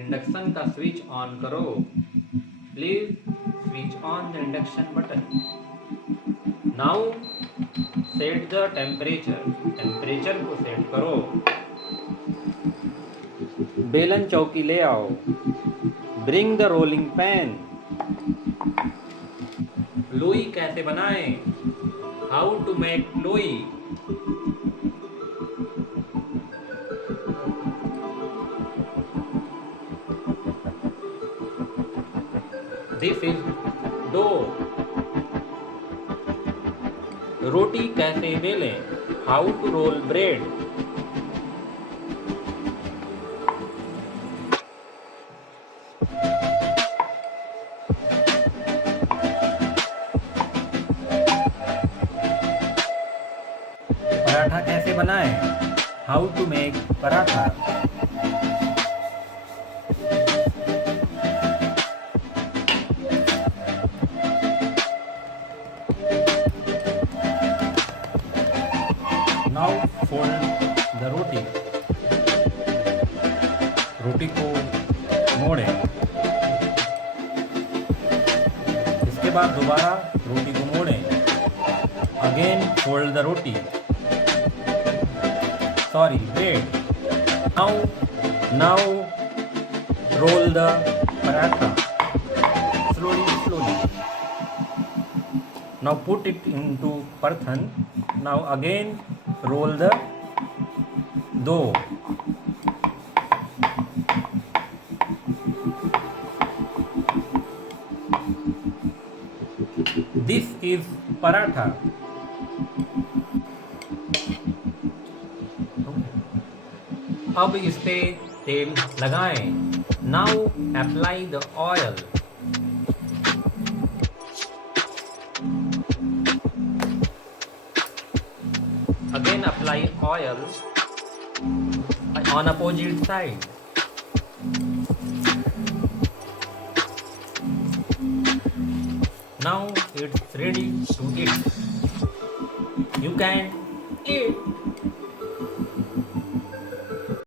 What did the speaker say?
Induction का switch on करो। Please switch on the induction button. Now set the temperature. Temperature को set करो। बेलन चौकी ले आओ। Bring the rolling pan. लोई कैसे बनाएं? How to make loi. This is dough. रोटी कैसे बेलें? How to roll bread. Paratha कैसे बनाएं? How to make paratha. Now fold the roti. रोटी को मोड़ें। इसके बाद दोबारा रोटी को मोड़ें। Again fold the roti. Sorry, wait. Now roll the paratha. Slowly. Now put it into parthan. Now again roll the dough. This is paratha. अब इस पे तेल लगाएं। Now apply the oil. Again apply oil on opposite side. Now it's ready to eat. You can eat.